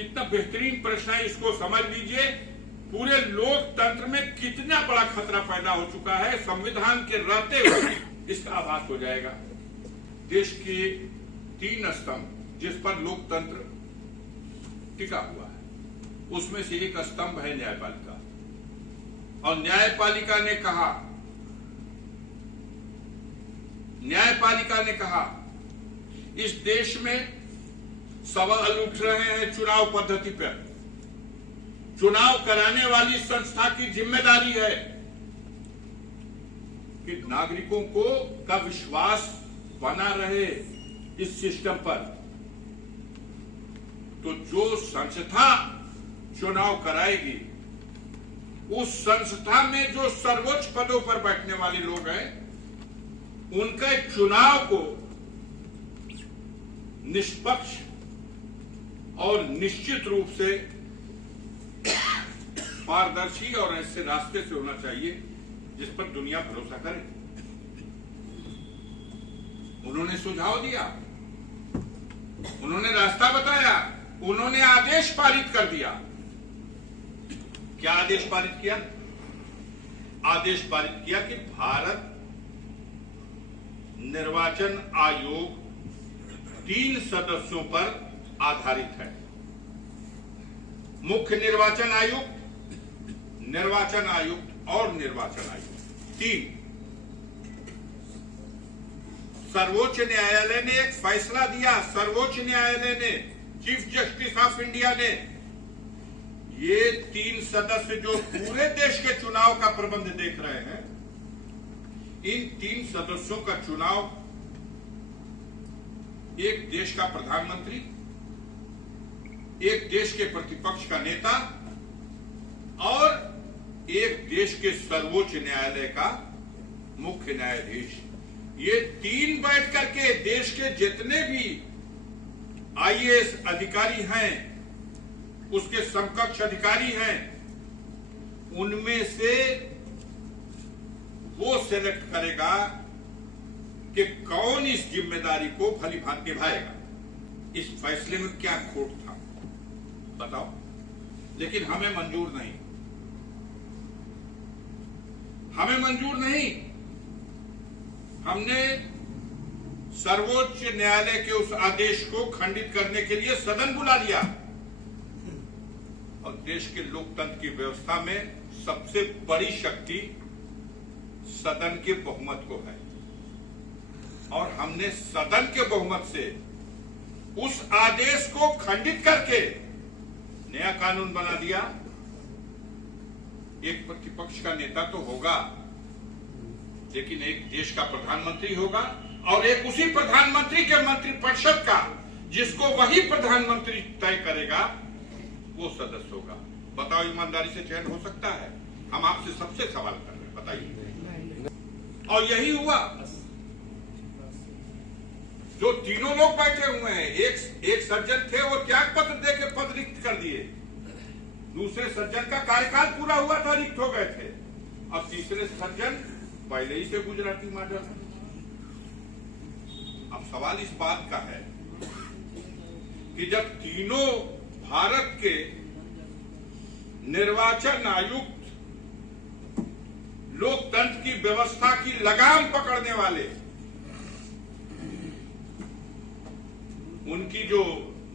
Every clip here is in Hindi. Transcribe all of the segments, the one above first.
कितना बेहतरीन प्रश्न है, इसको समझ लीजिए। पूरे लोकतंत्र में कितना बड़ा खतरा पैदा हो चुका है, संविधान के रहते हुए इसका आभास हो जाएगा। देश के 3 स्तंभ जिस पर लोकतंत्र टिका हुआ है, उसमें से एक स्तंभ है न्यायपालिका। और न्यायपालिका ने कहा इस देश में सवाल उठ रहे हैं चुनाव पद्धति पर। चुनाव कराने वाली संस्था की जिम्मेदारी है कि नागरिकों का विश्वास बना रहे इस सिस्टम पर। तो जो संस्था चुनाव कराएगी, उस संस्था में जो सर्वोच्च पदों पर बैठने वाले लोग हैं, उनके चुनाव को निष्पक्ष और निश्चित रूप से पारदर्शी और ऐसे रास्ते से होना चाहिए जिस पर दुनिया भरोसा करे। उन्होंने सुझाव दिया, उन्होंने रास्ता बताया, उन्होंने आदेश पारित कर दिया। क्या आदेश पारित किया? आदेश पारित किया कि भारत निर्वाचन आयोग 3 सदस्यों पर आधारित है। मुख्य निर्वाचन आयुक्त, निर्वाचन आयुक्त और निर्वाचन आयुक्त 3। सर्वोच्च न्यायालय ने एक फैसला दिया, सर्वोच्च न्यायालय ने, चीफ जस्टिस ऑफ इंडिया ने, ये 3 सदस्य जो पूरे देश के चुनाव का प्रबंध देख रहे हैं, इन 3 सदस्यों का चुनाव एक देश का प्रधानमंत्री, एक देश के प्रतिपक्ष का नेता और एक देश के सर्वोच्च न्यायालय का मुख्य न्यायाधीश, ये 3 बैठ करके देश के जितने भी आईएएस अधिकारी हैं, उसके समकक्ष अधिकारी हैं, उनमें से वो सिलेक्ट करेगा कि कौन इस जिम्मेदारी को भलीभांति निभाएगा। इस फैसले में क्या खोट था बताओ? लेकिन हमें मंजूर नहीं, हमें मंजूर नहीं। हमने सर्वोच्च न्यायालय के उस आदेश को खंडित करने के लिए सदन बुला लिया। और देश के लोकतंत्र की व्यवस्था में सबसे बड़ी शक्ति सदन के बहुमत को है, और हमने सदन के बहुमत से उस आदेश को खंडित करके नया कानून बना दिया। एक प्रतिपक्ष का नेता तो होगा, लेकिन एक देश का प्रधानमंत्री होगा, और एक उसी प्रधानमंत्री के मंत्रिपरिषद का, जिसको वही प्रधानमंत्री तय करेगा, वो सदस्य होगा। बताओ, ईमानदारी से चयन हो सकता है? हम आपसे सबसे सवाल कर रहे हैं, बताइए। और यही हुआ। जो तीनों लोग बैठे हुए हैं, एक सज्जन थे, वो त्याग पत्र देके पद रिक्त कर दिए। दूसरे सज्जन का कार्यकाल पूरा हुआ था, रिक्त हो गए थे। और तीसरे सज्जन पहले ही से गुजराती मॉडल है। अब सवाल इस बात का है कि जब तीनों भारत के निर्वाचन आयुक्त, लोकतंत्र की व्यवस्था की लगाम पकड़ने वाले, उनकी जो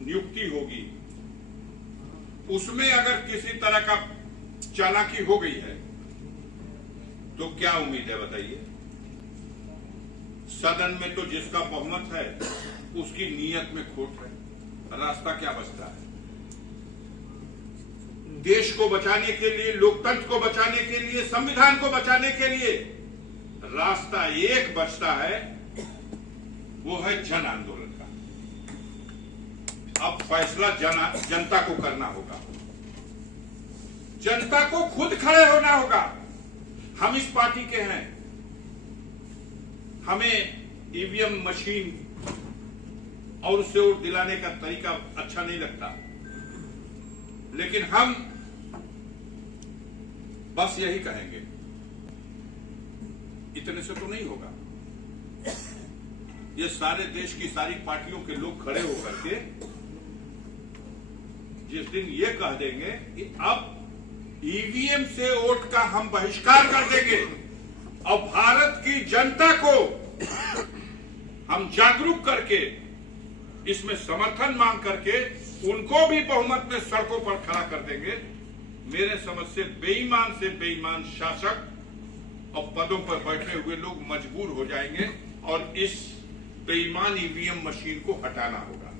नियुक्ति होगी उसमें अगर किसी तरह का चालाकी हो गई है तो क्या उम्मीद है बताइए? सदन में तो जिसका बहुमत है उसकी नीयत में खोट है, रास्ता क्या बचता है? देश को बचाने के लिए, लोकतंत्र को बचाने के लिए, संविधान को बचाने के लिए रास्ता एक बचता है, वो है जन आंदोलन का। अब फैसला जनता को करना होगा, जनता को खुद खड़े होना होगा। हम इस पार्टी के हैं, हमें ईवीएम मशीन और उससे वोट दिलाने का तरीका अच्छा नहीं लगता, लेकिन हम बस यही कहेंगे, इतने से तो नहीं होगा। ये सारे देश की सारी पार्टियों के लोग खड़े होकर के जिस दिन ये कह देंगे कि अब ईवीएम से वोट का हम बहिष्कार कर देंगे और भारत की जनता को हम जागरूक करके इसमें समर्थन मांग करके उनको भी बहुमत में सड़कों पर खड़ा कर देंगे, मेरे समझ से बेईमान शासक और पदों पर बैठे हुए लोग मजबूर हो जाएंगे और इस बेईमान ईवीएम मशीन को हटाना होगा।